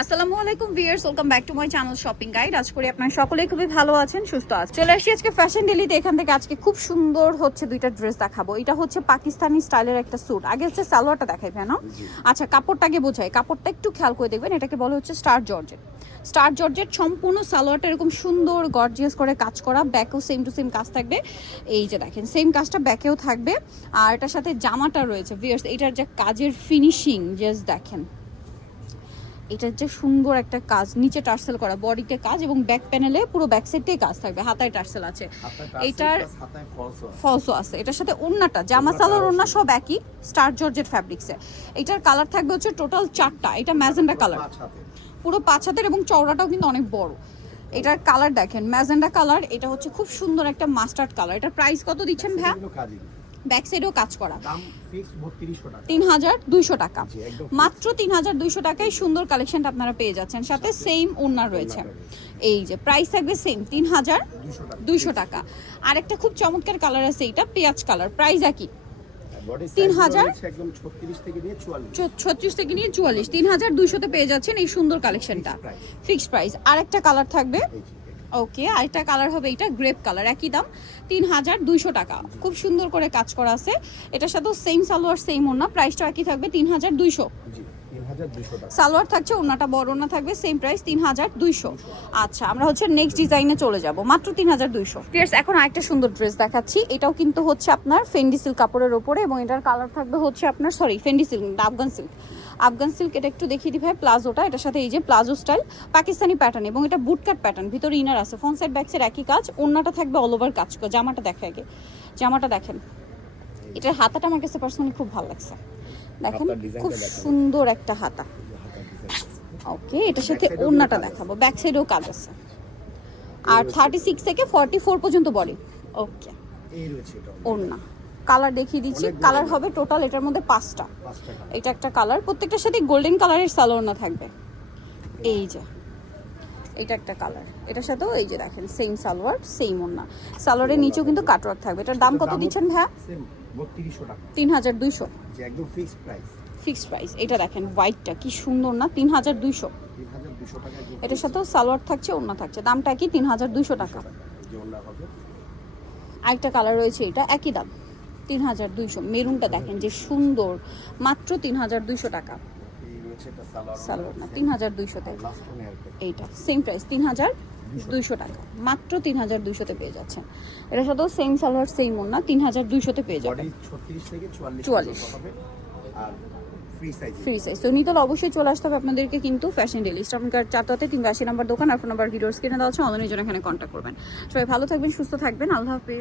আসসালামু আলাইকুম viewers, welcome back to my channel shopping guide. আজ করি আপনারা সকলেই খুবই ভালো আছেন, সুস্থ আছেন। চলে আসছি আজকে ফ্যাশন ডেলিতে। এখান থেকে আজকে খুব সুন্দর হচ্ছে দুইটা ড্রেস দেখাবো। এটা হচ্ছে পাকিস্তানি স্টাইলের একটা স্যুট। আগে হচ্ছে সালোয়ারটা দেখাই না? আচ্ছা, কাপড়টাকে বোঝাই, কাপড়টা একটু খেয়াল করে দেখবেন। এটাকে বলা হচ্ছে স্টার জর্জেট। স্টার জর্জেট সম্পূর্ণ সালোয়ারটা এরকম সুন্দর গর্জিয়াস করে কাজ করা, ব্যাকেও সেম টু সেম কাজ থাকবে। এই যে দেখেন, সেম কাজটা ব্যাকেও থাকবে। আর এটার সাথে জামাটা রয়েছে ভিউয়ার্স, এটার যে কাজের ফিনিশিং জাস্ট দেখেন। এটার যে সুন্দর একটা কাজ, নিচে টার্সেল করা, বডিতে কাজ এবং ব্যাক প্যানেলে পুরো ব্যাক সাইডটাই কাজ থাকবে, হাতায় টার্সেল আছে, এটার ফলসও আছে। এটার সাথে ওন্নাটা, জামা সালোয়ার ওন্না সব একই স্টার জর্জেট ফ্যাব্রিক্সে। এটার কালার থাকবে হচ্ছে টোটাল 4টা। এটা ম্যাজেন্ডা কালার, পুরো 5 হাতের এবং চওড়াটাও কিন্তু অনেক বড়। এটার কালার দেখেন ম্যাজেন্ডা কালার। এটা হচ্ছে খুব সুন্দর একটা মাস্টার্ড কালার। এটার প্রাইস কত দিচ্ছেন ভাইয়া? ব্যাক সাইডেও কাজ করা, 3200 টাকা, মাত্র 3200 টাকায় সুন্দর কালেকশনটা আপনারা পেয়ে যাচ্ছেন। সাথে সেম ওড়না রয়েছে। এই যে প্রাইস থাকবে সেম 3200 টাকা। আরেকটা খুব চমৎকার কালার আছে, এটা পেঁয়াজ কালার, প্রাইস একই 36 থেকে নিয়ে 44, 3200-তে পেয়ে যাচ্ছেন এই সুন্দর কালেকশনটা, ফিক্সড প্রাইস। আরেকটা কালার থাকবে, ওকে, আরেকটা কালার হবে এটা গ্রেপ কালার, একই দাম 3200 টাকা। খুব সুন্দর করে কাজ করা আছে। এটার সাথেও সেম সালোয়ার সেম ওড়না, প্রাইসটা একই থাকবে 3200। সালোয়ার থাকছে, ওড়নাটা বড় ওড়না থাকবে, সেম প্রাইস 3200। আচ্ছা, আমরা হচ্ছে নেক্সট ডিজাইনে চলে যাব, মাত্র 3200। ফিয়ার্স, এখন আরেকটা সুন্দর ড্রেস দেখাচ্ছি। এটাও কিন্তু হচ্ছে আপনার ফেন্ডি সিল্ক কাপড়ের ওপরে এবং এটার কালার থাকবে হচ্ছে আপনার, sorry Fendi silk, Afghan silk. Afghan silk, এটা একটু দেখিয়ে দিই ভাই প্লাজোটা। এটার সাথে এই যে প্লাজো স্টাইল পাকিস্তানি প্যাটার্ন এবং এটা বুটকাট প্যাটার্ন, ভিতরে ইনার আছে, ফ্রন্ট সাইড ব্যাক সাইড একই কাজ। ওড়নাটা থাকবে অল ওভার কাজ। জামাটা দেখে আগে, জামাটা দেখেন। এটার হাতাটা আমার কাছে পার্সোনালি খুব ভালো লাগছে, দেখেন খুব সুন্দর একটা হাতা। ওকে, এটার সাথে ওড়নাটা দেখাবো, ব্যাক সাইডেও কাজ আছে। আর 36 থেকে 44 পর্যন্ত বডি। ওকে, ওড়না কালার দেখিয়ে দিচ্ছি। কালার হবে টোটাল এটার মধ্যে 5টা। এটা একটা কালার, প্রত্যেকটার সাথে গোল্ডেন কালারের সালোয়ার থাকবে। এই যে এটা একটা কালার, এটার সাথেও এই যে দেখেন সেম সালোয়ার সেম ওড়না। সালোয়ারের নিচেও কিন্তু কাটওয়ার্ক থাকবে। এটার দাম কত দিচ্ছেন ভাইয়া? 3200, একদম ফিক্সড প্রাইস। Fixed price. এটা দেখেন হোয়াইটটা কি সুন্দর না, 3200। এটার সাথেও সালোয়ার থাকছে, ওড়না থাকছে, দামটা কি 3200 টাকা। আরেকটা কালার রয়েছে, এটা একই দাম 3200। মেরুনটা দেখেন যে সুন্দর, মাত্র 3200 টাকা। সালোয়ার না 3200-তে, এইটা সেম প্রাইস 3200 টাকা, মাত্র 3200-তে পেয়ে যাচ্ছেন। এটার সাথেও সেম সালোয়ার সেম ওড়না, 3200-তে পেয়ে যাবেন। 36 থেকে 44 আর ফ্রি সাইজ। তো নিতল অবশ্যই চলে আসতে হবে আপনাদেরকে কিন্তু ফ্যাশন ডেলি, স্টপনকার 4টাতে 380 নম্বর দোকান। আর ফোন নাম্বার ভিডিওস কিনে দেওয়া হচ্ছে, অনলাইনের জন্য এখানে কন্ট্যাক্ট করবেন। সবাই ভালো থাকবেন, সুস্থ থাকবেন, আল্লাহ হাফেজ।